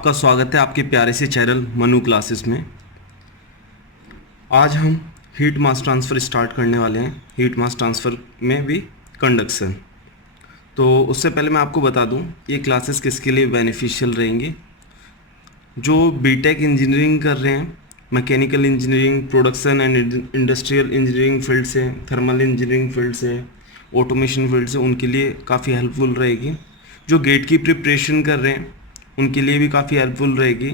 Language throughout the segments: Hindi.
आपका स्वागत है आपके प्यारे से चैनल मनु क्लासेस में। आज हम हीट मास ट्रांसफ़र स्टार्ट करने वाले हैं। हीट मास ट्रांसफ़र में भी कंडक्शन। तो उससे पहले मैं आपको बता दूं ये क्लासेस किसके लिए बेनिफिशियल रहेंगी। जो बीटेक इंजीनियरिंग कर रहे हैं, mechanical engineering, production and industrial engineering field से, थर्मल इंजीनियरिंग फील्ड से, ऑटोमेशन फील्ड से, उनके लिए काफ़ी हेल्पफुल रहेगी। जो गेट की प्रिपरेशन कर रहे हैं उनके लिए भी काफ़ी हेल्पफुल रहेगी।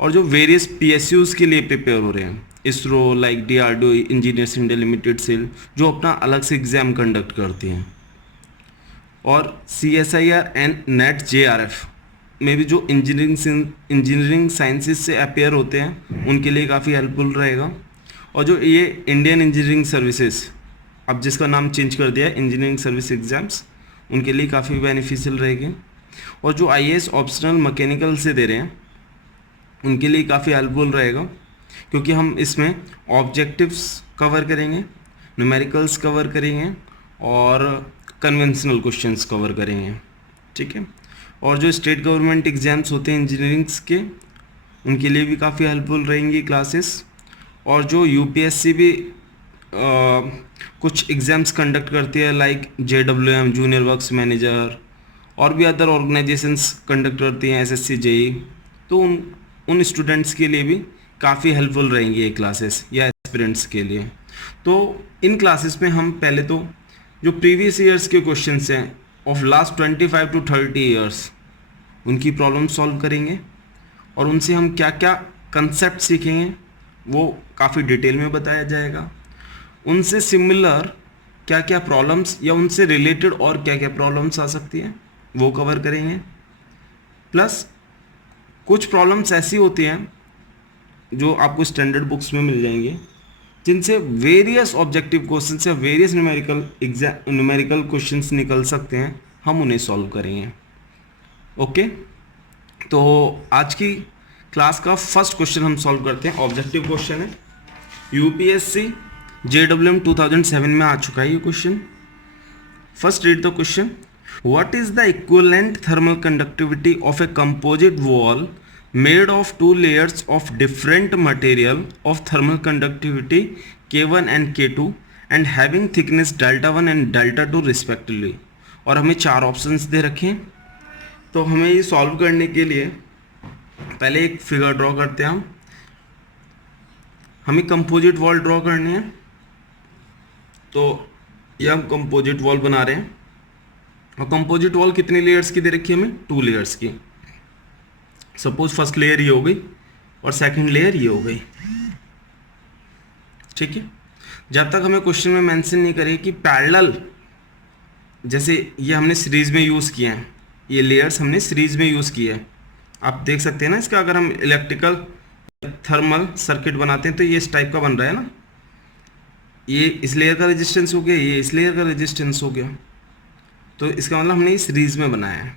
और जो वेरियस पीएसयूज़ के लिए प्रिपेयर हो रहे हैं, इसरो, लाइक डीआरडीओ, इंजीनियर्स इंडिया लिमिटेड सेल, जो अपना अलग से एग्ज़ाम कंडक्ट करते हैं, और सीएसआईआर एंड नेट जेआरएफ में भी जो इंजीनियरिंग साइंसेज से अपेयर होते हैं उनके लिए काफ़ी हेल्पफुल रहेगा। और जो ये इंडियन इंजीनियरिंग सर्विसेज, अब जिसका नाम चेंज कर दिया है इंजीनियरिंग सर्विस एग्ज़ाम्स, उनके लिए काफ़ी बेनिफिशियल रहेगी। और जो आईएएस ऑप्शनल मैकेनिकल से दे रहे हैं उनके लिए काफ़ी हेल्पफुल रहेगा, क्योंकि हम इसमें ऑब्जेक्टिव्स कवर करेंगे, न्यूमेरिकल्स कवर करेंगे और कन्वेंशनल क्वेश्चंस कवर करेंगे। ठीक है। और जो स्टेट गवर्नमेंट एग्ज़ाम्स होते हैं इंजीनियरिंग्स के, उनके लिए भी काफ़ी हेल्पफुल रहेंगी क्लासेस। और जो यूपीएससी भी कुछ एग्ज़ाम्स कंडक्ट करती है, लाइक जेडब्ल्यूएम, जूनियर वर्क्स मैनेजर, और भी अदर ऑर्गेनाइजेशंस कंडक्ट करती हैं, एसएससी, जेई, तो उन स्टूडेंट्स के लिए भी काफ़ी हेल्पफुल रहेंगी ये क्लासेस, या एस्पिरेंट्स के लिए। तो इन क्लासेस में हम पहले तो जो प्रीवियस ईयर्स के क्वेश्चंस हैं ऑफ लास्ट 25 to 30 ईयर्स, उनकी प्रॉब्लम सॉल्व करेंगे, और उनसे हम क्या क्या कंसेप्ट सीखेंगे वो काफ़ी डिटेल में बताया जाएगा। उनसे सिमिलर क्या क्या प्रॉब्लम्स या उनसे रिलेटेड और क्या क्या प्रॉब्लम्स आ सकती हैं वो कवर करेंगे। प्लस कुछ प्रॉब्लम्स ऐसी होती हैं जो आपको स्टैंडर्ड बुक्स में मिल जाएंगे, जिनसे वेरियस ऑब्जेक्टिव क्वेश्चंस या वेरियस न्यूमेरिकल क्वेश्चंस निकल सकते हैं, हम उन्हें सॉल्व करेंगे। ओके, तो आज की क्लास का फर्स्ट क्वेश्चन हम सॉल्व करते हैं। ऑब्जेक्टिव क्वेश्चन है, यूपीएससी जेडब्ल्यूएम 2007 में आ चुका है ये question. First read the question. What is the equivalent thermal conductivity of a composite wall made of two layers of different material of thermal conductivity K1 and K2 and having thickness delta 1 and delta 2 respectively? और हमें चार ऑप्शंस दे रखे हैं। तो हमें ये सॉल्व करने के लिए पहले एक फिगर ड्रॉ करते हैं। हमें कंपोजिट वॉल ड्रॉ करनी है, तो ये हम कंपोजिट वॉल बना रहे हैं। और कंपोजिट वॉल कितनी लेयर्स की दे रखी है हमें? 2 लेयर्स की। सपोज फर्स्ट लेयर ये हो गई और सेकंड लेयर ये हो गई। ठीक है। जब तक हमें क्वेश्चन में मेंशन नहीं करे कि पैरेलल, जैसे ये हमने सीरीज में यूज़ किए हैं, ये लेयर्स हमने सीरीज में यूज़ किए हैं, आप देख सकते हैं ना इसका। अगर हम इलेक्ट्रिकल थर्मल सर्किट बनाते हैं तो ये इस टाइप का बन रहा है ना, ये इस लेयर का रेजिस्टेंस हो गया, ये इस लेयर का रेजिस्टेंस हो गया। तो इसका मतलब हमने ये सीरीज़ में बनाया है।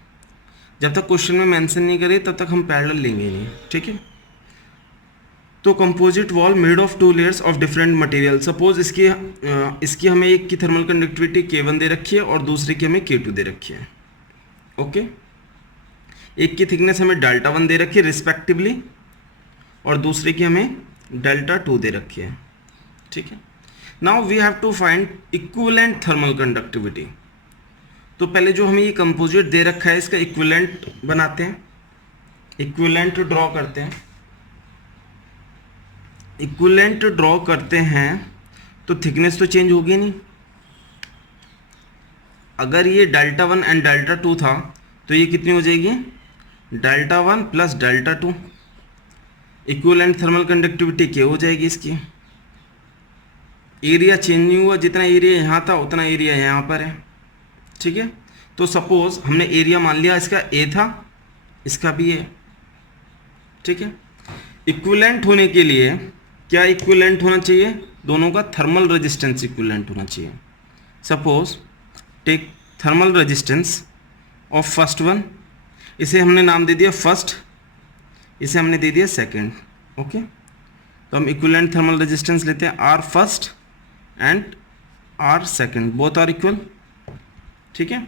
जब तक क्वेश्चन में मेंशन नहीं करे तब तक हम पैरेलल लेंगे नहीं। ठीक है। तो composite wall made of 2 layers of different material. Suppose इसकी हमें एक की थर्मल कंडक्टिविटी K1 दे रखी है और दूसरे की हमें K2 दे रखी है। ओके। एक की थिकनेस हमें डेल्टा 1 दे रखी है रिस्पेक्टिवली, और दूसरे की हमें डेल्टा 2 दे रखी है। ठीक है। Now we have to find equivalent thermal conductivity. तो पहले जो हमें ये कंपोजिट दे रखा है इसका इक्विवेलेंट बनाते हैं, इक्विवेलेंट ड्रॉ करते हैं। इक्विवेलेंट ड्रॉ करते हैं तो थिकनेस तो चेंज होगी नहीं। अगर ये डेल्टा 1 एंड डेल्टा 2 था तो ये कितनी हो जाएगी? Delta 1 plus delta 2। Equivalent thermal conductivity क्या हो जाएगी इसकी? एरिया चेंज नहीं हुआ, जितना एरिया यहाँ था उतना एरिया यहाँ पर है। ठीक है। तो सपोज हमने एरिया मान लिया इसका A था, इसका भी है। ठीक है। इक्विवेलेंट होने के लिए क्या इक्विवेलेंट होना चाहिए? दोनों का थर्मल रेजिस्टेंस इक्विवेलेंट होना चाहिए। Suppose take thermal resistance of first one, इसे हमने नाम दे दिया फर्स्ट, इसे हमने दे दिया सेकंड। ओके। तो हम इक्विवेलेंट थर्मल रेजिस्टेंस लेते हैं, R first and R second, both are equal. ठीक है।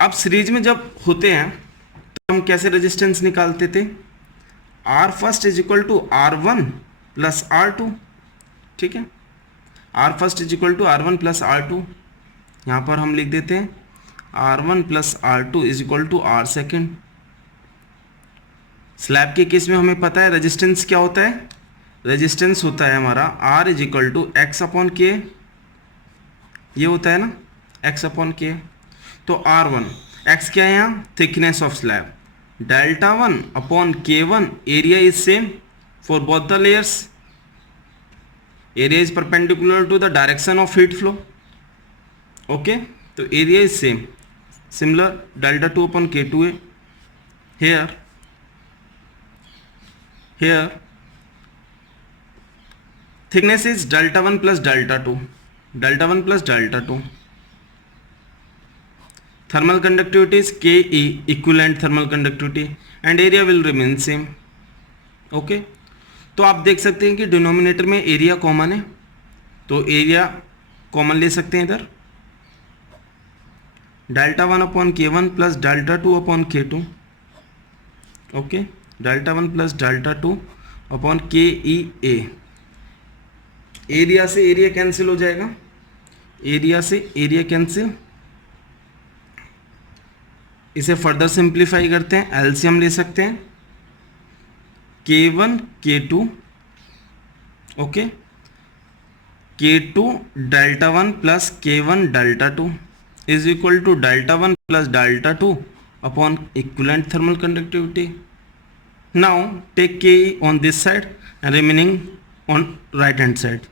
अब सीरीज में जब होते हैं हम कैसे रेजिस्टेंस निकालते थे, R first is equal to R one plus R two, ठीक है, R first is equal to R one plus R two, यहाँ पर हम लिख देते हैं R one plus R two is equal to R second. Slab के केस में हमें पता है रेजिस्टेंस क्या होता है, रेजिस्टेंस होता है हमारा R is equal to X upon K, ये होता है ना एक्स अपॉन के। तो आर वन एक्स क्या है यहाँ, thickness of slab, delta one upon K one, area is same for both the layers, area is perpendicular to the direction of heat flow, okay, तो area is same, similar delta two upon K two है here, here thickness is delta 1 plus delta 2, delta 1 plus delta 2, thermal conductivity is Ke, equivalent thermal conductivity, and area will remain same, okay। तो आप देख सकते हैं कि डिनोमिनेटर में एरिया कॉमन है, तो एरिया कॉमन ले सकते हैं इधर, delta one upon K one plus delta two upon K two, okay, delta one plus delta two upon K E A, area से एरिया कैंसिल हो जाएगा, एरिया से एरिया कैंसिल, इसे फर्दर सिंप्लीफाई करते हैं, एलसीएम ले सकते हैं, K one K two, okay, K two delta one plus K one delta two is equal to delta one plus delta two upon equivalent thermal conductivity. Now take Ke on this side and remaining on right hand side.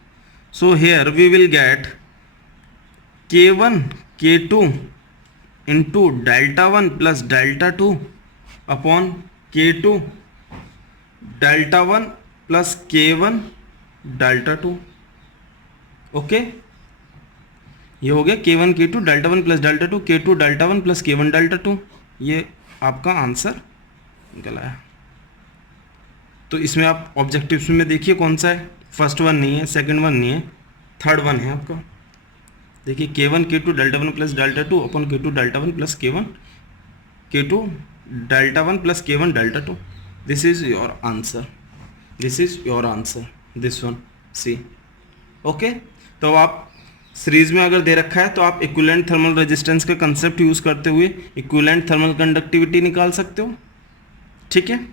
So here we will get K1 K2 into delta 1 plus delta 2 upon K2 delta 1 plus K1 delta 2, okay, ये हो गया K1 K2 delta 1 plus delta 2, K2 delta 1 plus K1 delta 2, ये आपका आंसर निकल आया। तो इसमें आप ऑब्जेक्टिव्स में देखिए कौन सा है, फर्स्ट वन नहीं है, सेकंड वन नहीं है, थर्ड वन है आपका, देखिए K one K two delta one plus delta two upon K two delta one plus K one, K two delta one plus K one delta two, this is your answer, this is your answer, this one see, okay. तो आप सीरीज में अगर दे रखा है तो आप इक्विवेलेंट थर्मल रेजिस्टेंस का कंसेप्ट यूज करते हुए इक्विवेलेंट थर्मल कंडक्टिविटी निकाल सकते हो, ठीक है।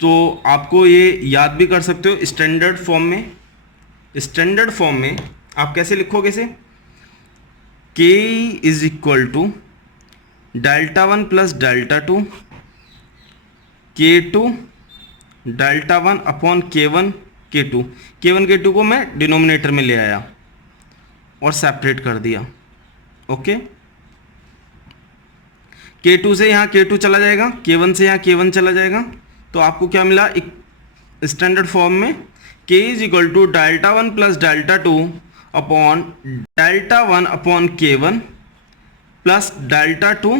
तो आपको ये याद भी कर सकते हो स्टैंडर्ड फॉर्म में, स्टैंडर्ड फॉर्म में आप कैसे लिखोगे इसे, K is equal to delta one plus delta two, K two delta one upon K one K two, K one K two को मैं डिनोमिनेटर में ले आया और सेपरेट कर दिया, ओके, के टू से यहाँ के टू चला जाएगा, के वन से यहाँ के वन चला जाएगा, तो आपको क्या मिला स्टैंडर्ड फॉर्म में, K is equal to delta one plus delta two upon delta one upon K one plus delta two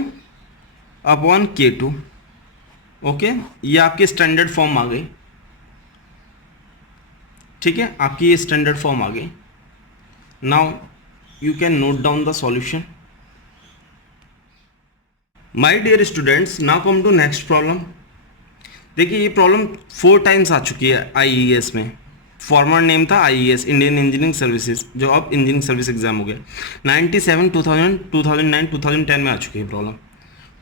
upon K two, okay, ये आपकी स्टैंडर्ड फॉर्म आ गई, ठीक है, आपकी ये स्टैंडर्ड फॉर्म आ गई। Now you can note down the solution. My dear students, now come to next problem. देखिए ये प्रॉब्लम 4 टाइम्स आ चुकी है आईईएस में, फॉर्मर नेम था आईईएस इंडियन इंजीनियरिंग सर्विसेज, जो अब इंजीनियरिंग सर्विस एग्जाम हो गया, 97, 2000, 2009, 2010 में आ चुकी है प्रॉब्लम।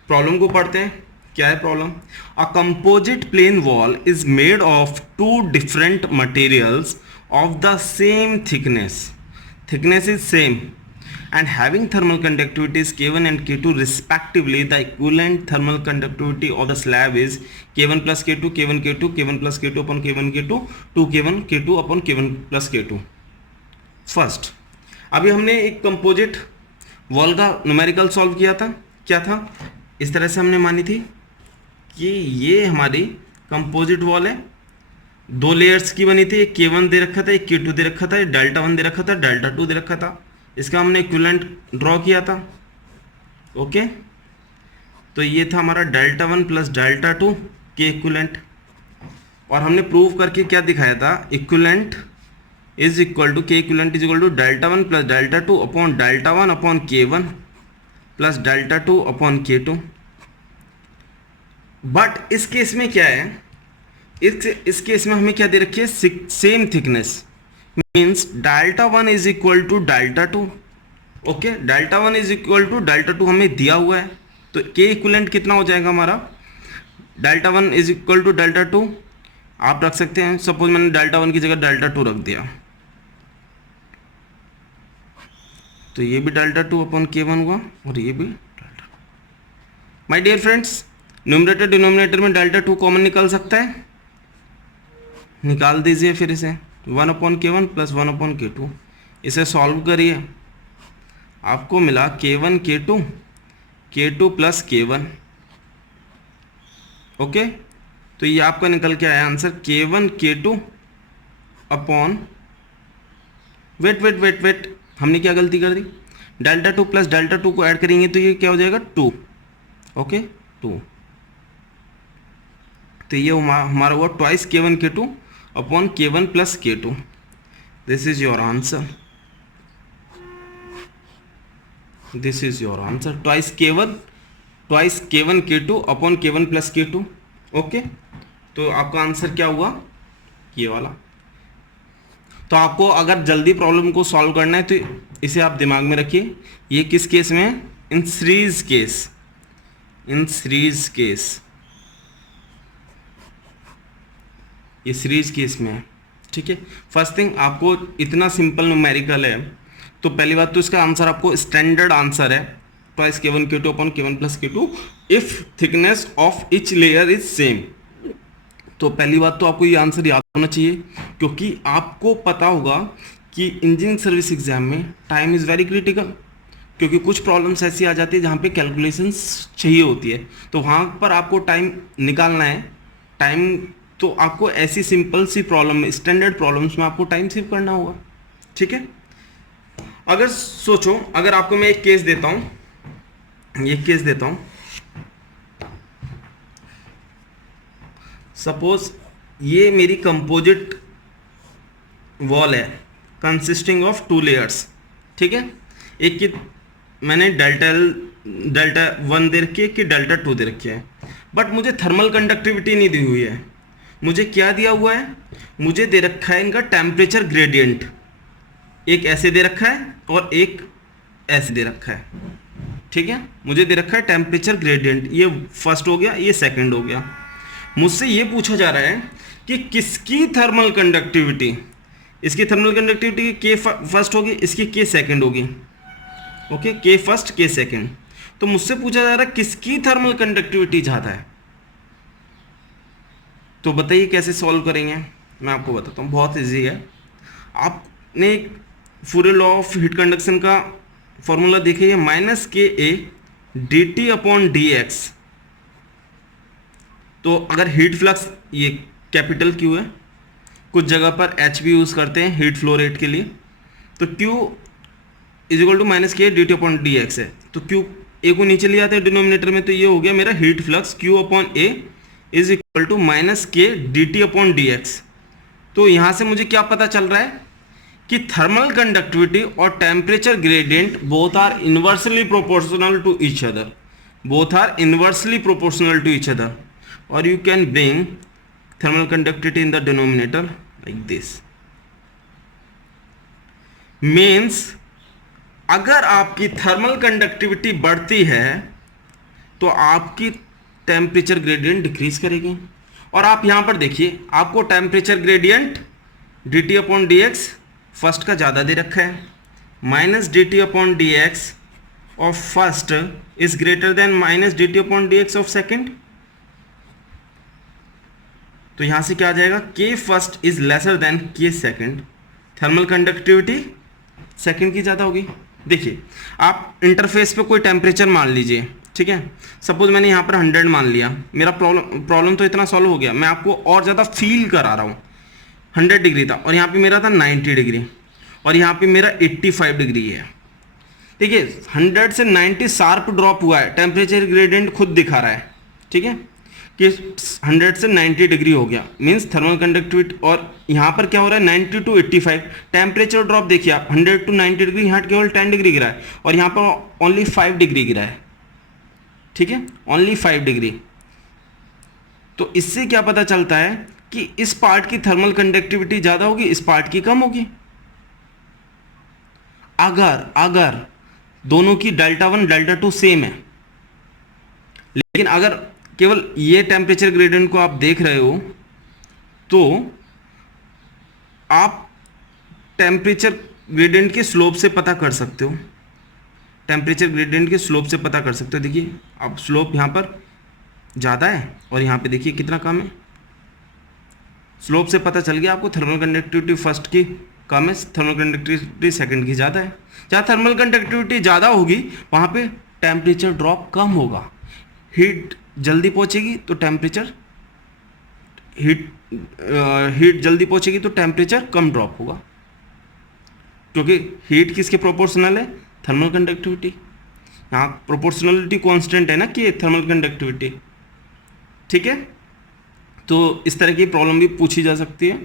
प्रॉब्लम को पढ़ते हैं, क्या है problem, a composite plane wall is made of 2 different materials of the same thickness, thickness is same and having thermal conductivities K1 and K2 respectively, the equivalent thermal conductivity of the slab is K1 plus K2, K1 K2, K1 plus K2 upon K1 K2, 2 K1 K2 upon K1 plus K2। First अभी हमने एक कंपोजिट वॉल का न्यूमेरिकल सॉल्व किया था, क्या था, इस तरह से हमने मानी थी कि ये हमारी कंपोजिट वॉल है, 2 लेयर्स की बनी थी, एक K1 दे रखा था, एक K2 दे रखा था, एक डेल्टा 1 दे रखा था, डेल्टा 2 दे रखा था, इसका हमने इक्विवेलेंट ड्रॉ किया था, ओके। तो ये था हमारा डेल्टा 1 प्लस डेल्टा 2 के इक्विवेलेंट, और हमने प्रूव करके क्या दिखाया था, equivalent is equal to K equivalent is equal to delta 1 plus delta 2 upon delta 1 upon K1 plus delta 2 upon K2, but इस केस में क्या है, इस केस में हमें क्या दे रखी है, same thickness, means delta one is equal to delta two. Okay, delta one is equal to delta two हमें दिया हुआ है, तो के इक्वलेंट कितना हो जाएगा हमारा, delta one is equal to delta two आप रख सकते हैं। सपोज मैंने डेल्टा वन की जगह डेल्टा टू रख दिया, तो ये भी delta two upon K one हुआ और ये भी delta. My dear friends, numerator denominator में डेल्टा टू कॉमन निकल सकता है, निकाल दीजिए फिर इसे, one upon K one plus one upon K two, इसे सॉल्व करिए, आपको मिला K two plus K one. Okay, तो ये आपका निकल के आया आंसर के one K two upon, wait, हमने क्या गलती कर दी, delta two plus delta two को ऐड करेंगे तो ये क्या हो जाएगा, टू। ओके, टू, तो ये हमारा हुआ twice K one K two upon K one plus K two. This is your answer, this is your answer, twice K one K two upon K one plus K two. Okay, तो आपका आंसर क्या हुआ, ये वाला। तो आपको अगर जल्दी प्रॉब्लम को सॉल्व करना है तो इसे आप दिमाग में रखिए। ये किस केस में है, इन सीरीज केस, ये सीरीज केस में है। ठीक है, फर्स्ट थिंग आपको इतना सिंपल न्यूमेरिकल है, तो पहली बात तो इसका आंसर आपको स्टैंडर्ड आंसर है, twice K one K two upon K one plus K two if thickness of each layer is same. तो पहली बात तो आपको ये आंसर याद होना चाहिए, क्योंकि आपको पता होगा कि इंजीनियरिंग सर्विस एग्जाम में टाइम इज़ वेरी क्रिटिकल, क्योंकि कुछ प्रॉब्लम्स ऐसी आ जाती है जहाँ पे कैलकुलेशंस चाहिए होती है, तो वहाँ पर आपको टाइम निकालना है। टाइम तो आपको ऐसी सिंपल सी प्रॉब्लम में, स्टैंडर्ड प्रॉब्लम्स में आपको टाइम सेव करना होगा। ठीक है, अगर सोचो, अगर आपको मैं एक केस देता हूँ, सपोज ये मेरी कंपोजिट वॉल है कंसिस्टिंग ऑफ टू लेयर्स। ठीक है, एक की मैंने डेल्टा वन दे रखी है, कि डेल्टा टू दे रखी है, बट मुझे थर्मल कंडक्टिविटी नहीं दी हुई है। मुझे क्या दिया हुआ है, मुझे दे रखा है इनका टेम्परेचर ग्रेडियंट, एक ऐसे दे रखा है और एक ऐसे दे रखा है। ठीक है, मुझे दे रखा है टेम्परेचर ग्रेडियंट, ये फर्स्ट हो गया, ये सेकंड हो गया। मुझसे ये पूछा जा रहा है कि किसकी थर्मल कंडक्टिविटी, इसकी थर्मल कंडक्टिविटी के फर्स्ट होगी, इसकी के सेकंड होगी। ओके, के फर्स्ट के सेकंड, तो मुझसे पूछा जा रहा है किसकी थर्मल कंडक्टिविटी ज़्यादा है। तो बताइए कैसे सॉल्व करेंगे, मैं आपको बताता हूँ, बहुत इजी है। आपने Fourier law of heat conduction का फॉर्मूला देखिए, माइनस के A D T upon D X. तो अगर हीट फ्लक्स, ये कैपिटल क्यू है, कुछ जगह पर एच भी यूज़ करते हैं हीट फ्लो रेट के लिए, तो Q is equal to minus K D T upon D X है, तो क्यू ए को नीचे ले आते हैं डिनोमिनेटर में, तो ये हो गया मेरा heat flux Q upon A is equal to minus K D T upon D X. तो यहाँ से मुझे क्या पता चल रहा है कि थर्मल कंडक्टिविटी और temperature gradient both are inversely proportional to each other, और you can bring thermal conductivity in the denominator like this. Means अगर आपकी थर्मल कंडक्टिविटी बढ़ती है तो आपकी टेम्परेचर ग्रेडियंट डिक्रीज करेगी। और आप यहाँ पर देखिए, आपको temperature gradient D T upon D x first का ज़्यादा दे रखा है, minus D T upon D x of first is greater than minus D T upon D x of second. तो यहाँ से क्या आ जाएगा, के फर्स्ट इज लेसर देन के सेकेंड, थर्मल कंडक्टिविटी सेकेंड की ज़्यादा होगी। देखिए, आप इंटरफेस पे कोई टेम्परेचर मान लीजिए, ठीक है, सपोज मैंने यहाँ पर 100 मान लिया, मेरा प्रॉब्लम तो इतना सॉल्व हो गया, मैं आपको और ज़्यादा फील करा रहा हूँ। 100 डिग्री था और यहाँ पे मेरा था 90 डिग्री और यहाँ पे मेरा 85 डिग्री है। देखिए, 100 से 90 शार्प ड्रॉप हुआ है, टेम्परेचर ग्रेडियंट खुद दिखा रहा है, ठीक है, कि 100 से 90 डिग्री हो गया, मीन्स थर्मल कंडक्टिविटी। और यहाँ पर क्या हो रहा है, 90 टू 85, टेम्परेचर ड्रॉप देखिए आप, 100 टू 90 डिग्री, यहाँ केवल 10 डिग्री गिरा है और यहाँ पर ओनली 5 डिग्री गिरा है, ठीक है, ओनली 5 डिग्री। तो इससे क्या पता चलता है कि इस पार्ट की थर्मल कंडक्टिविटी ज़्यादा होगी, इस पार्ट की कम होगी। अगर अगर दोनों की डेल्टा 1 डेल्टा 2 सेम है, लेकिन अगर केवल ये टेम्परेचर ग्रेडियंट को आप देख रहे हो तो आप टेम्परेचर ग्रेडियंट के स्लोप से पता कर सकते हो, टेम्परेचर ग्रेडियंट के स्लोप से पता कर सकते हो। देखिए अब स्लोप यहाँ पर ज़्यादा है और यहाँ पे देखिए कितना कम है। स्लोप से पता चल गया आपको थर्मल कंडक्टिविटी फर्स्ट की कम है, थर्मल कंडक्टिविटी सेकंड की ज़्यादा है। जहाँ थर्मल कंडक्टिविटी ज़्यादा होगी वहाँ पे टेम्परेचर ड्रॉप कम होगा, हीट जल्दी पहुँचेगी तो टेम्परेचर हीट जल्दी पहुँचेगी तो टेम्परेचर कम ड्रॉप होगा, क्योंकि हीट किसके प्रोपोर्शनल है, थर्मल कंडक्टिविटी। यहाँ प्रोपोर्शनलिटी कांस्टेंट है ना कि थर्मल कंडक्टिविटी, ठीक है। तो इस तरह की प्रॉब्लम भी पूछी जा सकती है,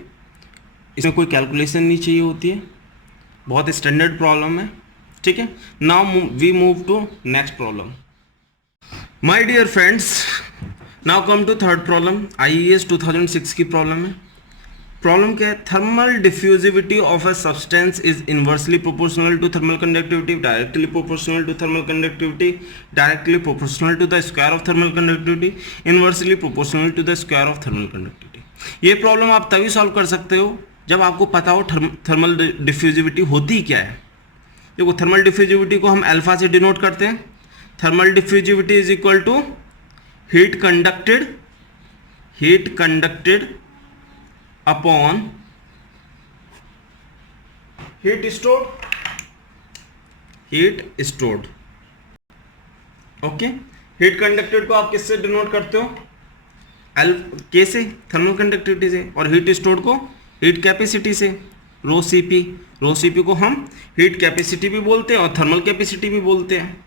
इसमें कोई कैलकुलेशन नहीं चाहिए होती है, बहुत स्टैंडर्ड प्रॉब्लम है, ठीक है। Now we move to next problem. My dear friends, now come to third problem, IAS 2006 की प्रॉब्लम है। प्रॉब्लम क्या है, thermal diffusivity of a substance is inversely proportional to thermal conductivity, directly proportional to thermal conductivity, directly proportional to the square of thermal conductivity, inversely proportional to the square of thermal conductivity. ये प्रॉब्लम आप तभी सॉल्व कर सकते हो जब आपको पता हो थर्मल डिफ्यूजिविटी होती क्या है। देखो थर्मल डिफ्यूजिविटी को हम अल्फा से डिनोट करते हैं। Thermal diffusivity is equal to heat conducted upon heat stored. Okay, heat conducted को आप किससे डिनोट करते हो, के से, थर्मल कंडक्टिविटी से, और हीट स्टोर्ड को हीट कैपेसिटी से, रो सीपी को हम हीट कैपेसिटी भी बोलते हैं और थर्मल कैपेसिटी भी बोलते हैं,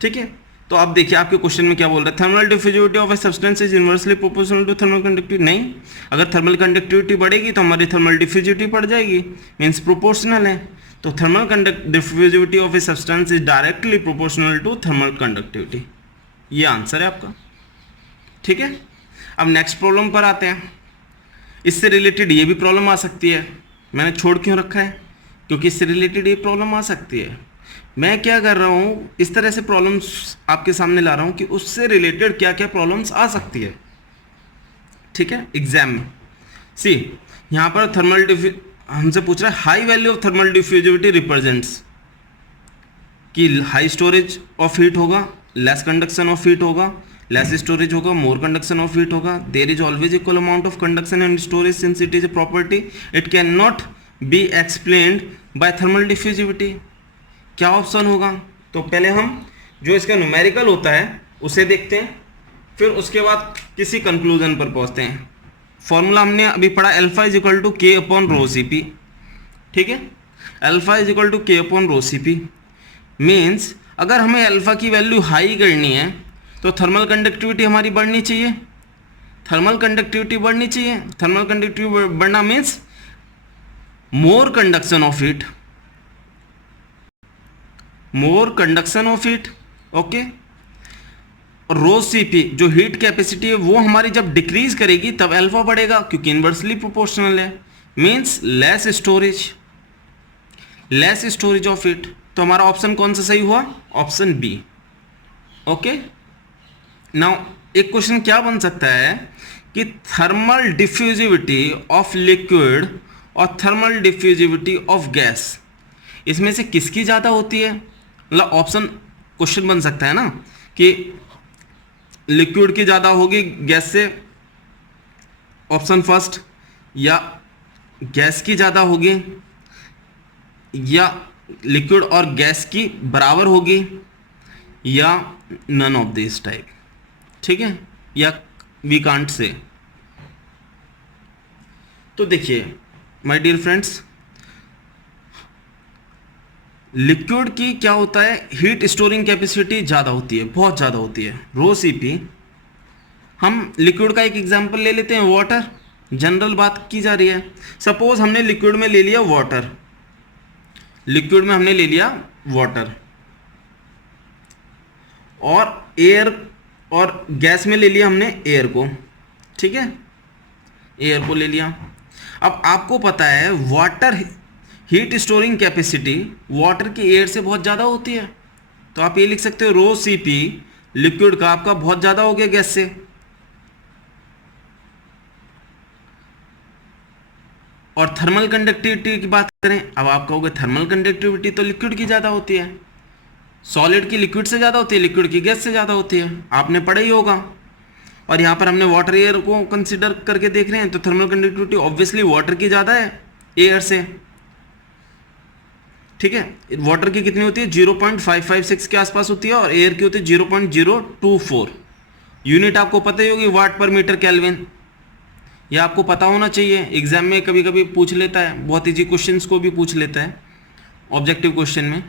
ठीक है। तो आप देखिए आपके क्वेश्चन में क्या बोल रहा है, thermal diffusivity of a substance is inversely proportional to thermal conductivity. नहीं, अगर थर्मल कंडक्टिविटी बढ़ेगी तो हमारी थर्मल डिफ्यूजिविटी बढ़ जाएगी, मीन्स प्रोपोर्शनल है। तो thermal diffusivity of a substance is directly proportional to thermal conductivity. ये आंसर है आपका, ठीक है। अब नेक्स्ट प्रॉब्लम पर आते हैं। इससे रिलेटेड ये भी प्रॉब्लम आ सकती है, मैंने छोड़ क्यों रखा है, क्योंकि इससे रिलेटेड ये प्रॉब्लम आ सकती है। मैं क्या कर रहा हूँ, इस तरह से प्रॉब्लम्स आपके सामने ला रहा हूँ कि उससे रिलेटेड क्या क्या प्रॉब्लम्स आ सकती है, ठीक है, एग्जाम में। सी यहाँ पर हमसे पूछ रहा है high value of thermal diffusivity represents, कि हाई स्टोरेज ऑफ हीट होगा, लेस कंडक्शन ऑफ हीट होगा, लेस स्टोरेज होगा, मोर कंडक्शन ऑफ हीट होगा। There is always equal amount of conduction and storage since it is a property, it can not be explained by thermal diffusivity. क्या ऑप्शन होगा, तो पहले हम जो इसका न्यूमेरिकल होता है उसे देखते हैं, फिर उसके बाद किसी कंक्लूजन पर पहुंचते हैं। फॉर्मूला हमने अभी पढ़ा, alpha is equal to k upon rho c p, ठीक है। Alpha is equal to k upon rho c p means अगर हमें अल्फा की वैल्यू हाई करनी है तो थर्मल कंडक्टिविटी हमारी बढ़नी चाहिए, थर्मल कंडक्टिविटी बढ़नी चाहिए। थर्मल कंडक्टिविटी बढ़ना means more conduction of heat, more conduction of heat, okay. Rho c p जो हीट कैपेसिटी है वो हमारी जब डिक्रीज करेगी तब अल्फा बढ़ेगा, क्योंकि इनवर्सली प्रोपोर्शनल है, means less storage of heat. तो हमारा ऑप्शन कौन सा सही हुआ, ऑप्शन बी, ओके। नाउ एक क्वेश्चन क्या बन सकता है कि थर्मल डिफ्यूजिविटी ऑफ लिक्विड और थर्मल डिफ्यूजिविटी ऑफ गैस, इसमें से किसकी ज़्यादा होती है। मतलब ऑप्शन क्वेश्चन बन सकता है ना कि लिक्विड की ज़्यादा होगी गैस से, ऑप्शन फर्स्ट, या गैस की ज़्यादा होगी, या लिक्विड और गैस की बराबर होगी, या नन ऑफ दिस टाइप, ठीक है, या वी कांट से। तो देखिए माय डियर फ्रेंड्स, लिक्विड की क्या होता है, हीट स्टोरिंग कैपेसिटी ज़्यादा होती है, बहुत ज़्यादा होती है, रो सीपी। हम लिक्विड का एक एग्जांपल ले लेते हैं, वाटर, जनरल बात की जा रही है। सपोज हमने लिक्विड में ले लिया वाटर, लिक्विड में हमने ले लिया वाटर, और एयर और गैस में ले लिया हमने एयर को, ठीक है, एयर को ले लिया। अब आपको पता है water heat storing capacity water की एयर से बहुत ज़्यादा होती है, तो आप ये लिख सकते हो रो सी पी लिक्विड का आपका बहुत ज़्यादा हो गया गैस से। और थर्मल कंडक्टिविटी की बात करें, अब आप कहोगे थर्मल कंडक्टिविटी तो लिक्विड की ज़्यादा होती है, सॉलिड की लिक्विड से ज़्यादा होती है, लिक्विड की गैस से ज़्यादा होती है, आपने पढ़ा ही होगा। और यहाँ पर हमने वाटर एयर को कंसिडर करके देख रहे हैं, तो थर्मल कंडक्टिविटी ऑब्वियसली वाटर की ज़्यादा है एयर से। ठीक है, वाटर की कितनी होती है 0.556 के आसपास होती है, और एयर की होती है 0.024। यूनिट आपको पता ही होगी वाट पर मीटर केल्विन, यह आपको पता होना चाहिए, एग्जाम में कभी कभी पूछ लेता है, बहुत ईजी क्वेश्चंस को भी पूछ लेता है ऑब्जेक्टिव क्वेश्चन में।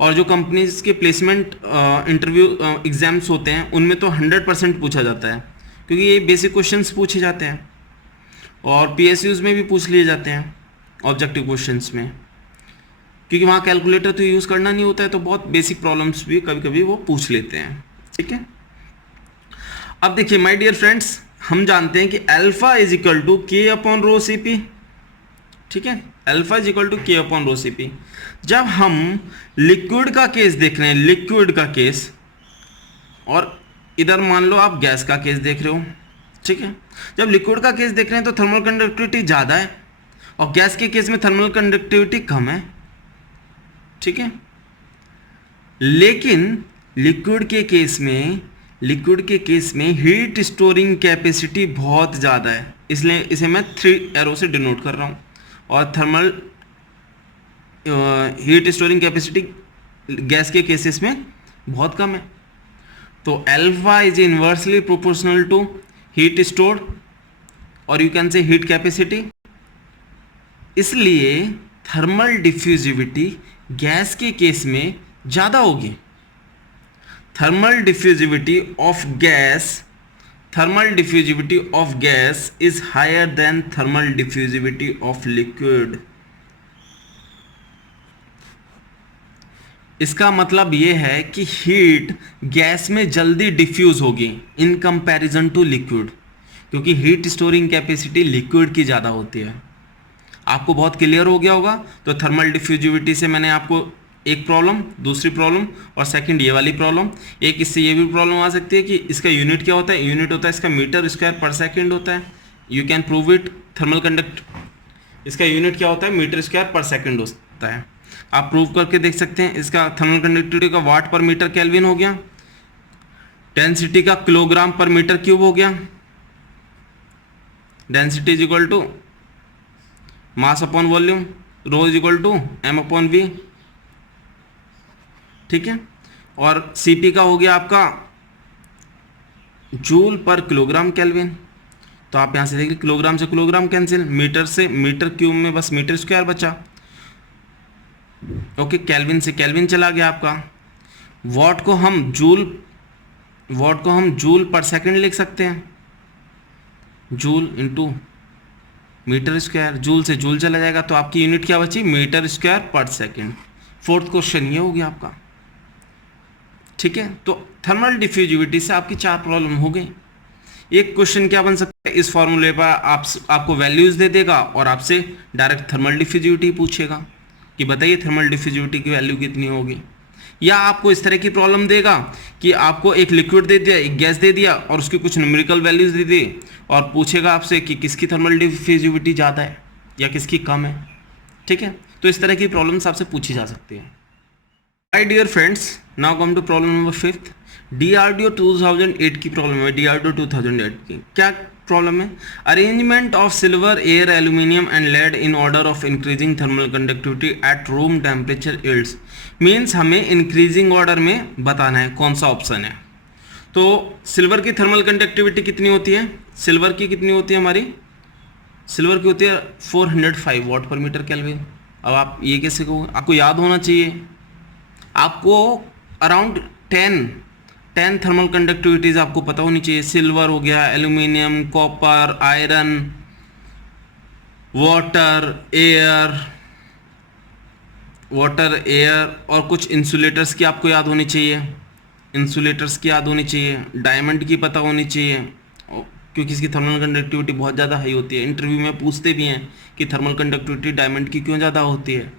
और जो कंपनीज के प्लेसमेंट इंटरव्यू एग्जाम्स होते हैं उनमें तो 100% पूछा जाता है, क्योंकि ये बेसिक क्वेश्चंस पूछे जाते हैं, और पीएसयूज में भी पूछ लिए जाते हैं ऑब्जेक्टिव क्वेश्चंस में, क्योंकि वहाँ कैलकुलेटर तो यूज़ करना नहीं होता है, तो बहुत बेसिक प्रॉब्लम्स भी कभी कभी वो पूछ लेते हैं। ठीक है, अब देखिए माय डियर फ्रेंड्स, हम जानते हैं कि alpha is equal to k upon rho c p. ठीक है, alpha is equal to k upon rho c P. जब हम लिक्विड का केस देख रहे हैं, लिक्विड का केस, और इधर मान लो आप गैस का केस देख रहे हो, ठीक है, जब लिक्विड का केस देख रहे हैं तो थर्मल कंडक्टिविटी ज़्यादा है, और गैस के केस में थर्मल कंडक्टिविटी कम है। ठीक है, लेकिन लिक्विड के केस में हीट स्टोरिंग कैपेसिटी बहुत ज़्यादा है, इसलिए इसे मैं 3 एरो से डिनोट कर रहा हूँ, और thermal heat storing capacity gas के केसेस में बहुत कम है। तो alpha is inversely proportional to heat stored, और you can say heat capacity. इसलिए थर्मल डिफ्यूजिविटी गैस के केस में ज़्यादा होगी। Thermal diffusivity of gas is higher than thermal diffusivity of liquid. इसका मतलब ये है कि हीट गैस में जल्दी डिफ्यूज होगी इन कंपैरिजन टू लिक्विड, क्योंकि हीट स्टोरिंग कैपेसिटी लिक्विड की ज़्यादा होती है। आपको बहुत क्लियर हो गया होगा। तो थर्मल डिफ्यूजिविटी से मैंने आपको एक प्रॉब्लम, दूसरी प्रॉब्लम, और सेकंड ये वाली प्रॉब्लम। एक इससे ये भी प्रॉब्लम आ सकती है कि इसका यूनिट क्या होता है, यूनिट होता है इसका मीटर स्क्वायर पर सेकेंड होता है। You can prove it, thermal conduct इसका यूनिट क्या होता है, मीटर स्क्वायर पर सेकेंड होता है। आप प्रूव करके देख सकते हैं। इसका थर्मल कंडक्टिविटी का वाट पर मीटर केल्विन हो गया, डेंसिटी का किलोग्राम पर मीटर क्यूब हो गया, density is equal to mass upon volume, rho is equal to m upon v. ठीक है, और सीपी का हो गया आपका जूल पर किलोग्राम केल्विन। तो आप यहां से देखिए किलोग्राम से किलोग्राम कैंसिल, मीटर से मीटर क्यूब में बस मीटर स्क्वायर बचा। ओके, केल्विन से केल्विन चला गया आपका। वॉट को हम जूल पर सेकंड लिख सकते हैं, joule into metre square, joule से जूल चला जाएगा, तो आपकी यूनिट क्या बची, मीटर स्क्वायर पर सेकंड। फोर्थ क्वेश्चन ये हो गया आपका। ठीक है, तो थर्मल डिफ्यूजिविटी से आपकी 4 प्रॉब्लम हो गई। एक क्वेश्चन क्या बन सकता है, इस फॉर्मूले पर आपको वैल्यूज दे देगा और आपसे डायरेक्ट थर्मल डिफ्यूजिविटी पूछेगा कि बताइए थर्मल डिफ्यूजिविटी की वैल्यू कितनी होगी। या आपको इस तरह की प्रॉब्लम देगा कि आपको एक लिक्विड दे दिया, एक गैस दे दिया, और उसकी कुछ न्यूमेरिकल वैल्यूज दे दी, और पूछेगा आपसे कि किसकी थर्मल डिफ्यूजिविटी ज़्यादा है या किसकी कम है। ठीक है, तो इस तरह की प्रॉब्लम्स आपसे पूछी जा सकती है। My dear friends, now come to problem number 5। DRDO 2008 की प्रॉब्लम है। DRDO 2008 की क्या प्रॉब्लम है, arrangement of silver, air, aluminium and lead in order of increasing thermal conductivity at room temperature yields. Means हमें इंक्रीजिंग ऑर्डर में बताना है कौन सा ऑप्शन है। तो सिल्वर की थर्मल कंडक्टिविटी कितनी होती है, सिल्वर की कितनी होती है हमारी, सिल्वर की होती है 405 वाट पर मीटर केल्विन। अब आप ये कैसे कहोगे, आपको याद होना चाहिए, आपको अराउंड 10 थर्मल कंडक्टिविटीज़ आपको पता होनी चाहिए। सिल्वर हो गया, aluminium, copper, iron, water, air और कुछ इंसुलेटर्स की आपको याद होनी चाहिए, इंसुलेटर्स की याद होनी चाहिए, डायमंड की पता होनी चाहिए, क्योंकि इसकी थर्मल कंडक्टिविटी बहुत ज़्यादा हाई होती है। इंटरव्यू में पूछते भी हैं कि थर्मल कंडक्टिविटी डायमंड की क्यों ज़्यादा होती है।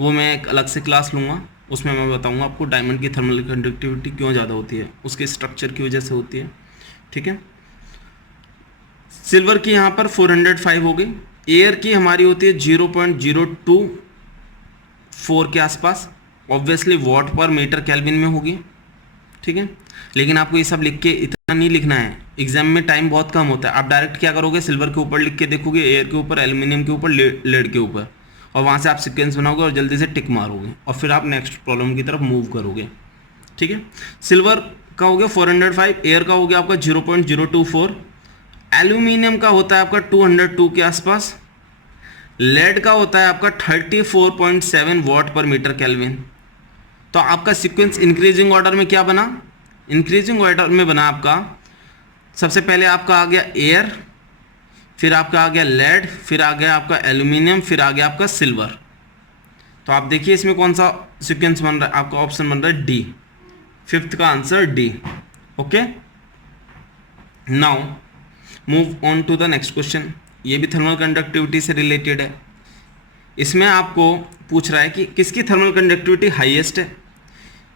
वो मैं एक अलग से क्लास लूँगा, उसमें मैं बताऊँगा आपको डायमंड की थर्मल कंडक्टिविटी क्यों ज़्यादा होती है, उसके स्ट्रक्चर की वजह से होती है। ठीक है, सिल्वर की यहाँ पर 405 हो गई। एयर की हमारी होती है 0.024 के आसपास, ऑब्वियसली वॉट पर मीटर केल्विन में होगी। ठीक है, लेकिन आपको ये सब लिख के इतना नहीं लिखना है, एग्जाम में टाइम बहुत कम होता है। आप डायरेक्ट क्या करोगे, सिल्वर के ऊपर लिख के देखोगे, एयर के ऊपर, एल्यूमिनियम के ऊपर, लेड के ऊपर, और वहाँ से आप सीक्वेंस बनाओगे और जल्दी से टिक मारोगे और फिर आप नेक्स्ट प्रॉब्लम की तरफ मूव करोगे। ठीक है, सिल्वर का हो गया 405, एयर का हो गया आपका 0.024, एल्यूमिनियम का होता है आपका 202 के आसपास, लेड का होता है आपका 34.7 वॉट पर मीटर केल्विन। तो आपका सीक्वेंस इंक्रीजिंग ऑर्डर में क्या बना, इंक्रीजिंग ऑर्डर में बना आपका, सबसे पहले आपका आ गया एयर, फिर आपका आ गया लेड, फिर आ गया आपका एल्यूमिनियम, फिर आ गया आपका सिल्वर। तो आप देखिए इसमें कौन सा सीक्वेंस बन रहा है, आपका ऑप्शन बन रहा है डी, फिफ्थ का answer D. Okay, now move on to the next question. ये भी थर्मल कंडक्टिविटी से रिलेटेड है। इसमें आपको पूछ रहा है कि किसकी थर्मल कंडक्टिविटी हाईएस्ट है।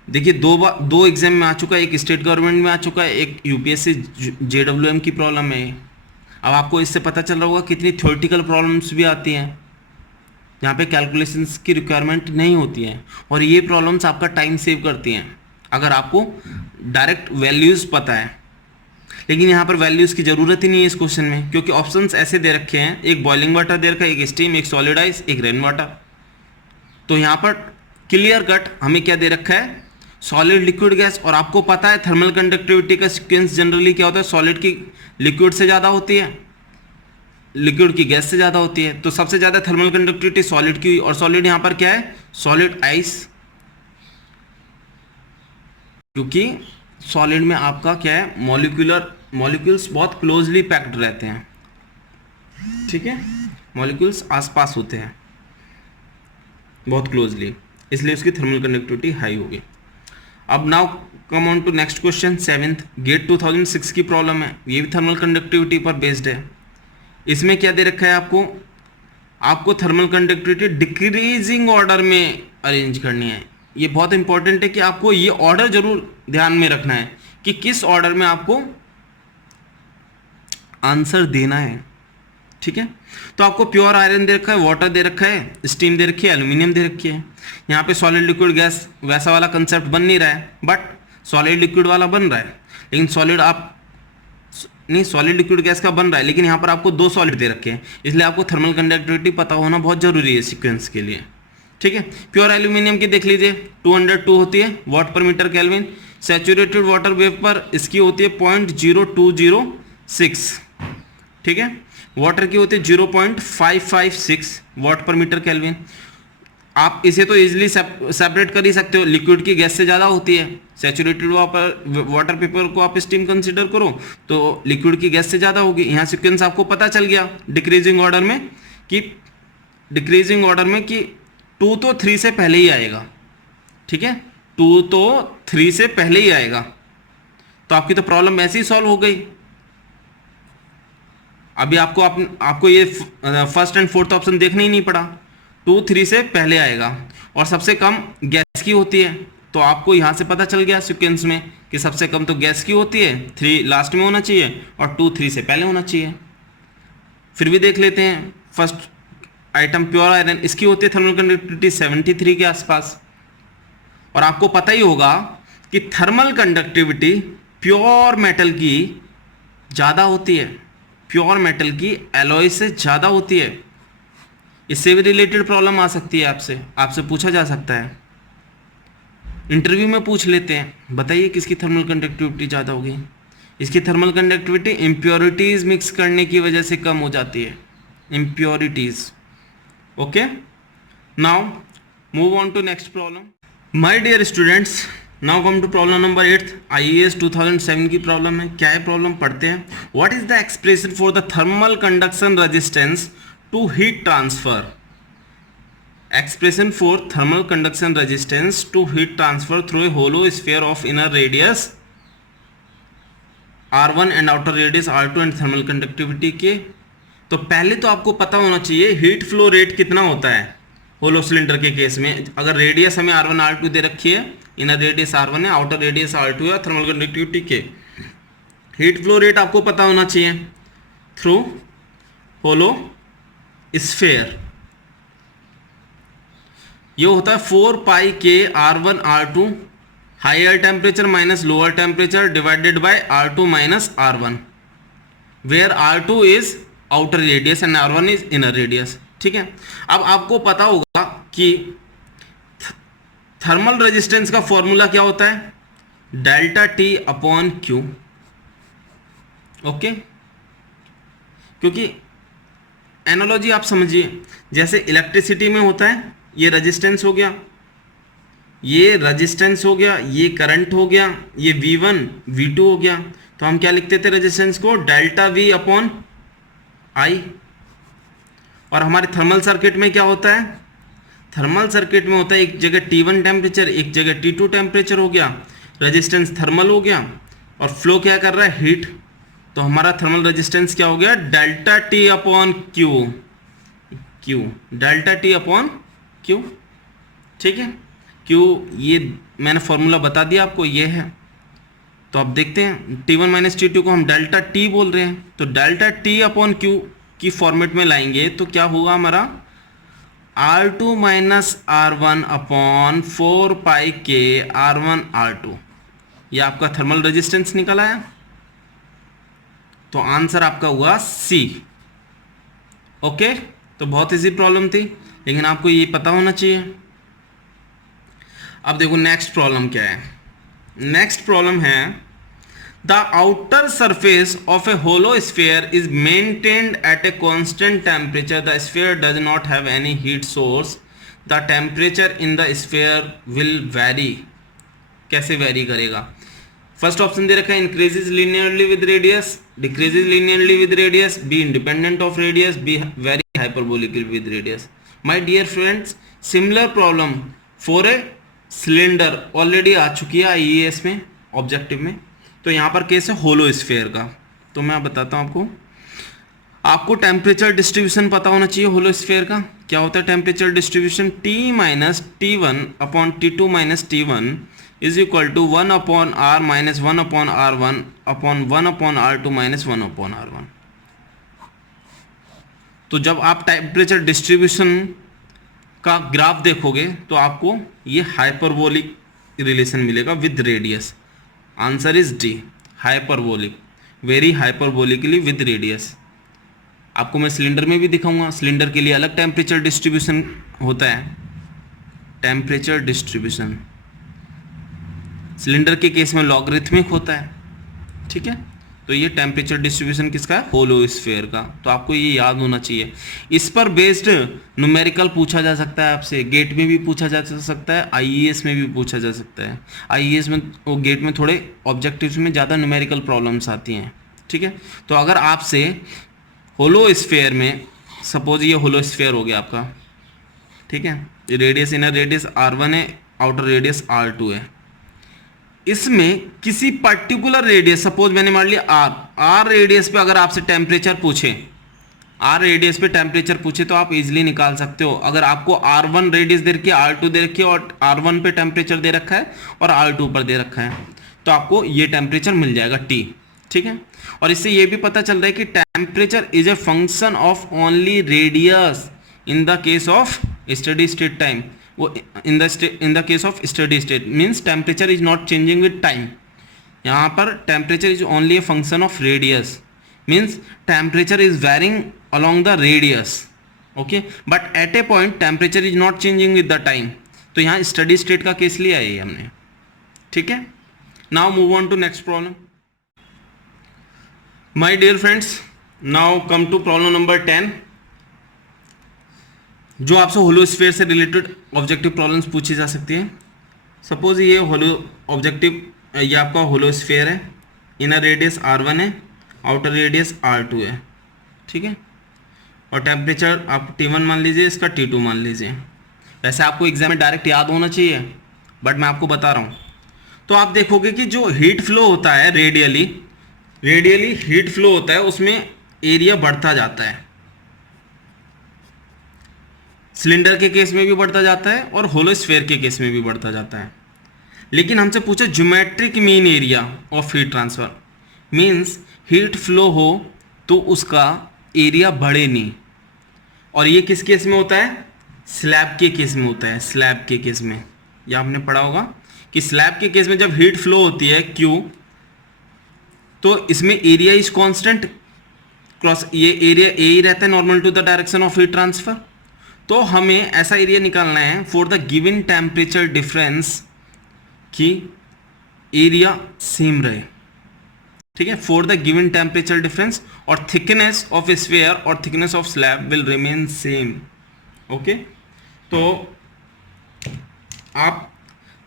देखिए दो एग्जाम में आ चुका है, एक स्टेट गवर्नमेंट में आ चुका है, एक यूपीएससी जेडब्ल्यूएम की प्रॉब्लम है। अब आपको इससे पता चल रहा होगा कितनी थ्योरेटिकल प्रॉब्लम्स भी आती हैं जहाँ पे कैलकुलेशंस की रिक्वायरमेंट नहीं होती है, और ये प्रॉब्लम्स आपका टाइम सेव करती हैं अगर आपको डायरेक्ट वैल्यूज़ पता है। लेकिन यहाँ पर वैल्यूज़ की ज़रूरत ही नहीं है इस क्वेश्चन में, क्योंकि ऑप्शंस ऐसे दे रखे हैं, एक बॉइलिंग वाटर दे रखा है, एक स्टीम, एक सॉलिड आइस, एक रेन वाटर। तो यहाँ पर क्लियर कट हमें क्या दे रखा है, सॉलिड, लिक्विड, गैस। और आपको पता है थर्मल कंडक्टिविटी का सीक्वेंस जनरली क्या होता है, सॉलिड की लिक्विड से ज़्यादा होती है, लिक्विड की गैस से ज़्यादा होती है। तो सबसे ज़्यादा थर्मल कंडक्टिविटी सॉलिड की हुई, और सॉलिड यहाँ पर क्या है, सॉलिड आइस, क्योंकि सॉलिड में आपका क्या है, मॉलिक्यूल्स बहुत क्लोजली पैक्ड रहते हैं। ठीक है, मॉलिक्यूल्स आसपास होते हैं बहुत क्लोजली, इसलिए उसकी थर्मल कंडक्टिविटी हाई होगी। अब now come on to next question, 7th GATE 2006 की प्रॉब्लम है, ये भी थर्मल कंडक्टिविटी पर बेस्ड है। इसमें क्या दे रखा है आपको थर्मल कंडक्टिविटी डिक्रीजिंग ऑर्डर में अरेंज करनी है। ये बहुत इंपॉर्टेंट है कि आपको ये ऑर्डर जरूर ध्यान में रखना है कि किस ऑर्डर में आपको आंसर देना है। ठीक है, तो आपको प्योर आयरन दे रखा है, वाटर दे रखा है, स्टीम दे रखी है, एल्यूमिनियम दे रखी है। यहाँ पे सॉलिड, लिक्विड, गैस वैसा वाला कंसेप्ट बन नहीं रहा है, बट सॉलिड लिक्विड वाला बन रहा है। लेकिन सॉलिड लिक्विड गैस का बन रहा है, लेकिन यहाँ पर आपको दो सॉलिड दे रखे हैं, इसलिए आपको थर्मल कंडक्टिविटी पता होना बहुत जरूरी है सीक्वेंस के लिए। ठीक है, प्योर एल्यूमिनियम की देख लीजिए 202 होती है वॉट पर metre kelvin. Saturated water vapour इसकी होती है 0.0206। ठीक है, वाटर की होती है 0.556 वॉट पर मीटर केल्विन। आप इसे तो इजीली सेपरेट कर ही सकते हो, लिक्विड की गैस से ज़्यादा होती है। सैचुरेटेड वाटर पेपर को आप स्टीम कंसीडर करो तो लिक्विड की गैस से ज़्यादा होगी। यहाँ सीक्वेंस आपको पता चल गया डिक्रीजिंग ऑर्डर में कि 2 तो 3 से पहले ही आएगा। ठीक है, 2 तो 3 से पहले ही आएगा, तो आपकी तो प्रॉब्लम ऐसे ही सॉल्व हो गई। अभी आपको ये फर्स्ट एंड फोर्थ ऑप्शन देखना ही नहीं पड़ा, 2 3 से पहले आएगा, और सबसे कम गैस की होती है। तो आपको यहाँ से पता चल गया सीक्वेंस में कि सबसे कम तो गैस की होती है, 3 लास्ट में होना चाहिए और 2 3 से पहले होना चाहिए। फिर भी देख लेते हैं, फर्स्ट आइटम प्योर आयरन, इसकी होती है थर्मल कंडक्टिविटी 73 के आसपास। और आपको पता ही होगा कि थर्मल कंडक्टिविटी प्योर मेटल की ज़्यादा होती है, प्योर मेटल की एलॉय से ज़्यादा होती है। इससे भी रिलेटेड प्रॉब्लम आ सकती है, आपसे पूछा जा सकता है, इंटरव्यू में पूछ लेते हैं, बताइए किसकी थर्मल कंडक्टिविटी ज़्यादा होगी। इसकी थर्मल कंडक्टिविटी इम्प्योरिटीज़ मिक्स करने की वजह से कम हो जाती है, impurities. Okay, now move on to next problem. My dear students, now come to problem number 8, IAS 2007 की प्रॉब्लम है। क्या है प्रॉब्लम, पढ़ते हैं। What is the expression for the thermal conduction resistance to heat transfer. Expression for thermal conduction resistance to heat transfer through a hollow sphere of inner radius R1 and outer radius R2 and thermal conductivity k. तो पहले तो आपको पता होना चाहिए हीट फ्लो रेट कितना होता है होलो सिलेंडर के केस में। अगर रेडियस हमें R1 R2 दे रखी है, इनर रेडियस R1 है, आउटर रेडियस R2 है, थर्मल कंडक्टिविटी के, हीट फ्लो रेट आपको पता होना चाहिए थ्रू होलो स्फेयर। ये होता है 4 पाई k R1 R2 higher temperature minus lower temperature divided by R2 minus R1, where R2 is outer radius and R1 is inner radius. ठीक है, अब आपको पता होगा कि थर्मल रेजिस्टेंस का फॉर्मूला क्या होता है, delta T upon Q. Okay, क्योंकि एनालॉजी आप समझिए, जैसे इलेक्ट्रिसिटी में होता है ये रेजिस्टेंस हो गया, ये रेजिस्टेंस हो गया, ये करंट हो गया, ये V1 V2 हो गया, तो हम क्या लिखते थे रेजिस्टेंस को, डेल्टा V अपॉन आई। और हमारे थर्मल सर्किट में क्या होता है, थर्मल सर्किट में होता है एक जगह T1 टेम्परेचर, एक जगह T2 टेम्परेचर हो गया, रेजिस्टेंस थर्मल हो गया और फ्लो क्या कर रहा है, हीट। तो हमारा थर्मल रेजिस्टेंस क्या हो गया, delta T upon Q, Q delta T upon Q. ठीक है, क्यू ये मैंने फॉर्मूला बता दिया आपको, ये है। तो अब देखते हैं T1 माइनस T2 को हम डेल्टा टी बोल रहे हैं, तो डेल्टा टी अपॉन क्यू की फॉर्मेट में लाएंगे तो क्या होगा हमारा, R2 माइनस R1 अपॉन 4 पाई के R1 R2। ये आपका थर्मल रेजिस्टेंस निकल आया, तो आंसर आपका हुआ सी। ओके, तो बहुत इजी प्रॉब्लम थी, लेकिन आपको ये पता होना चाहिए। अब देखो नेक्स्ट प्रॉब्लम क्या है। नेक्स्ट प्रॉब्लम है, the outer surface of a hollow sphere is maintained at a constant temperature, the sphere does not have any heat source, the temperature in the sphere will vary. कैसे वेरी करेगा, फर्स्ट ऑप्शन दे रखा है increases linearly with radius, decreases linearly with radius, B independent of radius, B vary hyperbolically with radius. My dear friends, similar problem for a cylinder already आ चुकी है आईईएस में, ऑब्जेक्टिव में। तो यहाँ पर केस है होलो स्फीयर का, तो मैं बताता हूँ आपको। आपको टेम्परेचर डिस्ट्रीब्यूशन पता होना चाहिए होलो स्फीयर का। क्या होता है temperature distribution, T minus T1 upon T2 minus T1 is equal to 1 upon R minus 1 upon R1 upon 1 upon R2 minus 1 upon R1। तो जब आप टेम्परेचर डिस्ट्रीब्यूशन का ग्राफ देखोगे तो आपको ये हाइपरबोलिक रिलेशन मिलेगा with radius. Answer is D, hyperbolic, vary hyperbolically with radius. आपको मैं सिलेंडर में भी दिखाऊंगा, सिलेंडर के लिए अलग टेम्परेचर डिस्ट्रीब्यूशन होता है। टेम्परेचर डिस्ट्रीब्यूशन सिलेंडर के केस में लॉगरिथमिक होता है। ठीक है, तो ये टेम्परेचर डिस्ट्रीब्यूशन किसका है, होलो स्फीयर का। तो आपको ये याद होना चाहिए। इस पर बेस्ड न्यूमेरिकल पूछा जा सकता है आपसे, गेट में भी पूछा जा सकता है, आईईएस में भी पूछा जा सकता है। आईईएस में और गेट में थोड़े ऑब्जेक्टिव्स में ज़्यादा न्यूमेरिकल प्रॉब्लम्स आती हैं। ठीक है, तो अगर आपसे होलो स्फीयर में, सपोज ये होलो स्फीयर हो गया आपका, ठीक है, रेडियस इनर रेडियस R1 है, आउटर रेडियस R2 है, इसमें किसी पर्टिकुलर रेडियस, सपोज मैंने मान लिया R रेडियस पे अगर आपसे टेम्परेचर पूछे, R रेडियस पे टेम्परेचर पूछे तो आप इजीली निकाल सकते हो। अगर आपको R1 रेडियस दे रखी है, R2 दे रखी है और R1 पे टेम्परेचर दे रखा है और R2 पर दे रखा है, तो आपको ये टेम्परेचर मिल जाएगा T। ठीक है, और इससे ये भी पता चल रहा है कि temperature is a function of only radius in the case of steady state time. वो in the case of steady state means temperature is not changing with time. यहाँ पर temperature is only a function of radius, means temperature is varying along the radius, okay, but at a point temperature is not changing with the time। तो यहाँ स्टडी स्टेट का केस लिया है हमने। ठीक है, now move on to next problem. My dear friends, now come to problem number 10, जो आपसे होलो स्फीयर से रिलेटेड ऑब्जेक्टिव प्रॉब्लम्स पूछी जा सकती है। सपोज ये होलो ऑब्जेक्टिव, ये आपका होलो स्फीयर है, इनर रेडियस R1 है, आउटर रेडियस R2 है। ठीक है, और टेम्परेचर आप T1 मान लीजिए, इसका T2 मान लीजिए। वैसे आपको एग्जाम में डायरेक्ट याद होना चाहिए, बट मैं आपको बता रहा हूँ। तो आप देखोगे कि जो हीट फ्लो होता है रेडियली, रेडियली हीट फ्लो होता है उसमें एरिया बढ़ता जाता है, सिलेंडर के केस में भी बढ़ता जाता है और होलो स्फीयर के केस में भी बढ़ता जाता है। लेकिन हमसे पूछा geometric mean area of heat transfer, means heat flow हो तो उसका एरिया बढ़े नहीं, और ये किस केस में होता है, स्लैब के केस में होता है। स्लैब के केस में, यह आपने पढ़ा होगा कि स्लैब के केस में जब हीट फ्लो होती है क्यू, तो इसमें एरिया इज कांस्टेंट, क्रॉस ये एरिया ए ही रहता है normal to the direction of heat transfer. तो हमें ऐसा एरिया निकालना है for the given temperature difference कि एरिया सेम रहे, ठीक है, for the given temperature difference, और थिकनेस ऑफ स्फीयर और thickness of slab will remain same. Okay, तो आप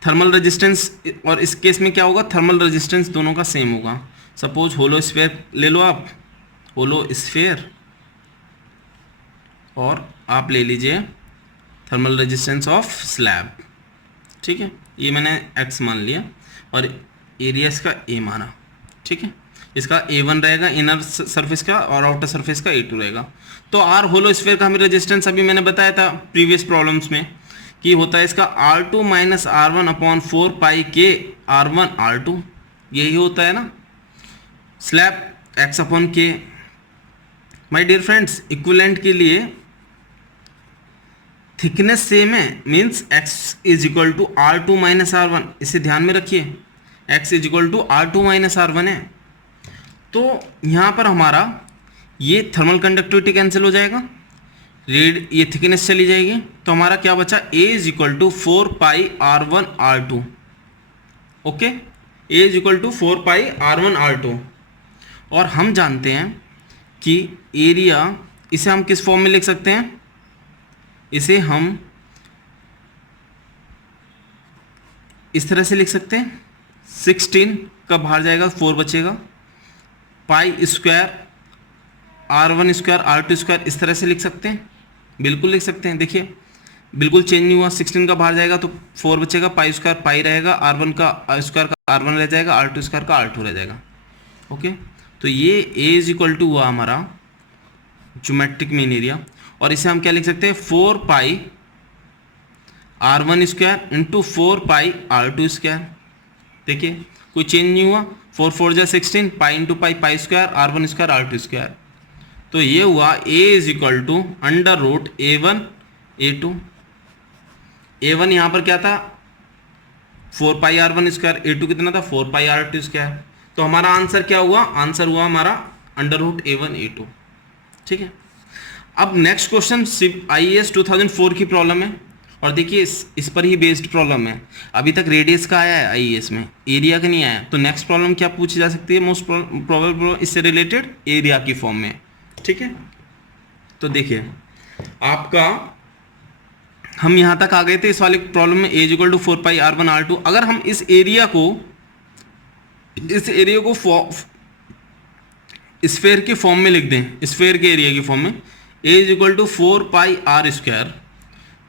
थर्मल रेजिस्टेंस, और इस केस में क्या होगा, थर्मल रेजिस्टेंस दोनों का सेम होगा। सपोज होलो स्फीयर ले लो आप, होलो स्फीयर, और आप ले लीजिए थर्मल रेजिस्टेंस ऑफ स्लैब, ठीक है, ये मैंने x मान लिया और एरिया इसका a माना, ठीक है, इसका A1 रहेगा इनर सरफेस का और आउटर सरफेस का A2 रहेगा। तो आर होलो स्फीयर का हमें रेजिस्टेंस अभी मैंने बताया था प्रीवियस प्रॉब्लम्स में कि होता है इसका R2 माइनस R1 अपॉन 4 पाई के R1 R2, यही होता है ना। Slab x upon k, my dear friends, equivalent के लिए थिकनेस सेम है, means x is equal to R2 minus R1, इसे ध्यान में रखिए, x is equal to R2 minus R1 है। तो यहाँ पर हमारा ये थर्मल कंडक्टिविटी कैंसिल हो जाएगा, ये थिकनेस चली जाएगी, तो हमारा क्या बचा, a is equal to 4 pi R1 R2। Okay, a is equal to 4 pi R1 R2, और हम जानते हैं कि एरिया, इसे हम किस फॉर्म में लिख सकते हैं, इसे हम इस तरह से लिख सकते हैं, 16 का बाहर जाएगा 4 बचेगा, पाई square R1 square R2 square, इस तरह से लिख सकते हैं, बिल्कुल लिख सकते हैं। देखिए बिल्कुल चेंज नहीं हुआ, 16 का बाहर जाएगा तो 4 बचेगा, पाई स्क्वायर पाई रहेगा, R1 का स्क्वायर का R1 रह जाएगा, R2 स्क्वायर का R2 रह जाएगा। ओके, तो ये a इज इक्वल टू हुआ हमारा ज्योमेट्रिक मीन एरिया, और इसे हम क्या लिख सकते हैं, 4 pi R1 square into 4 pi R2 square. देखिए कोई चेंज नहीं हुआ, 4 4 जा 16, pi into pi pi square R1 square R2 square. तो ये हुआ a is equal to under root A1 A2। A1 यहाँ पर क्या था, 4 पाई R1 स्क्वायर, A2 कितना था, 4 पाई R2 स्क्वायर। तो हमारा आंसर क्या हुआ, आंसर हुआ हमारा अंडर रूट A1 A2, ठीक है। अब नेक्स्ट क्वेश्चन IAS 2004 की प्रॉब्लम है, और देखिए इस पर ही बेस्ड प्रॉब्लम है। अभी तक रेडियस का आया है IAS में, एरिया का नहीं आया। तो नेक्स्ट प्रॉब्लम क्या पूछी जा सकती है, मोस्ट प्रोबेबल इससे रिलेटेड एरिया की फॉर्म में, ठीक है। तो देखिए आपका, हम यहाँ तक आ गए थे इस वाले प्रॉब्लम में, a equal to 4 pi R1 R2। अगर हम इस एरिया को स्फेयर के फॉर्म में लिख दें, स्फेयर के एरिया की फॉर्म में, a is equal to 4 pi R square,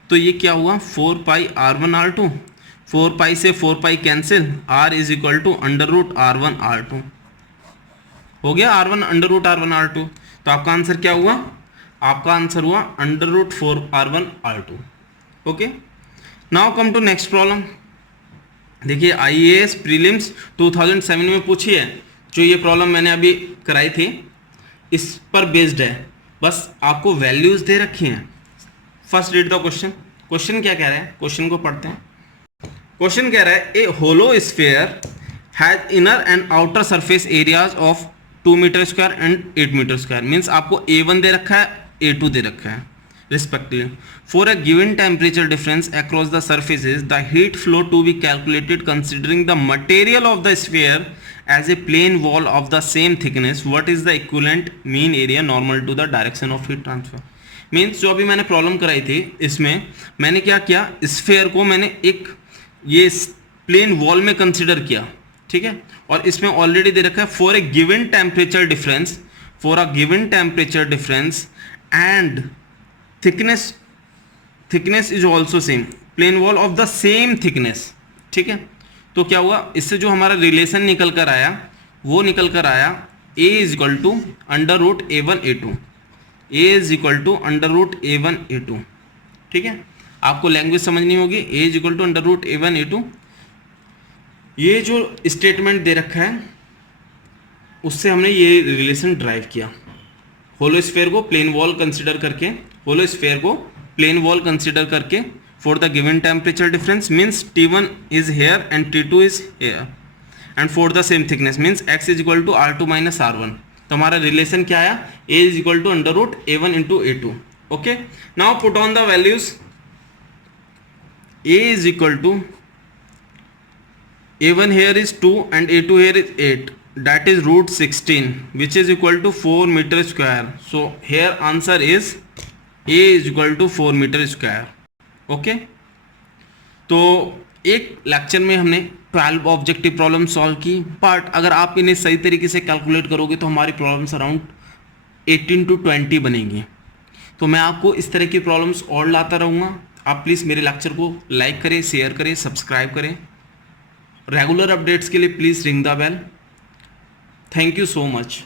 तो ये क्या हुआ, 4 पाई R1 R2, 4 पाई से 4 pi cancel, r is equal to under root R1 R2 हो गया, R1 under root R1 R2। तो आपका आंसर क्या हुआ, आपका आंसर हुआ under root 4 R1 R2। Okay, now come to next problem. देखिए IAS प्रीलिम्स 2007 में पूछी है, जो ये प्रॉब्लम मैंने अभी कराई थी इस पर बेस्ड है, बस आपको वैल्यूज दे रखी हैं। First read the question. Question क्या कह रहा है, क्वेश्चन को पढ़ते हैं। क्वेश्चन कह रहा है, a hollow sphere has inner and outer surface areas of 2 metre square and 8 metre square. Means आपको A1 दे रखा है, A2 दे रखा है respectively. For a given temperature difference across the surfaces, the heat flow to be calculated considering the material of the sphere as a plane wall of the same thickness. What is the equivalent mean area normal to the direction of heat transfer? Means जो अभी मैंने प्रॉब्लम कराई थी, इसमें मैंने क्या किया, स्फेयर को मैंने एक ये प्लेन वॉल में कंसिडर किया, ठीक है, और इसमें ऑलरेडी दे रखा है for a given temperature difference, for a given temperature difference and thickness is also same, plane wall of the same thickness, ठीक है। तो क्या हुआ, इससे जो हमारा रिलेशन निकल कर आया वो निकल कर आया A is equal to under root A1 A2, A is equal to under root A1 A2। ठीक है, आपको लैंग्वेज समझनी होगी। A is equal to under root A1 A2। ये जो स्टेटमेंट दे रखा है उससे हमने ये रिलेशन ड्राइव किया। होलोस्फेयर को प्लेन वॉल कंसिडर करके, होलोस्फेयर को प्लेन वॉल कंसिडर करके for the given temperature difference means T1 is here and T2 is here and for the same thickness means x is equal to R2 minus R1। तो हमारा रिलेशन क्या आया, a is equal to under root A1 into A2। Okay, now put on the values. a is equal to A1 here is 2 and A2 here is 8, that is root 16 which is equal to 4 meter square. So here answer is A is equal to 4 meter square. Okay, तो एक लेक्चर में हमने 12 ऑब्जेक्टिव प्रॉब्लम सॉल्व की, बट अगर आप इन्हें सही तरीके से कैलकुलेट करोगे तो हमारी प्रॉब्लम्स अराउंड 18 to 20 बनेंगी। तो मैं आपको इस तरह की प्रॉब्लम्स और लाता रहूँगा। आप प्लीज़ मेरे लेक्चर को लाइक करें, शेयर करें, सब्सक्राइब करें। रेगुलर अपडेट्स के लिए please ring the bell. Thank you so much.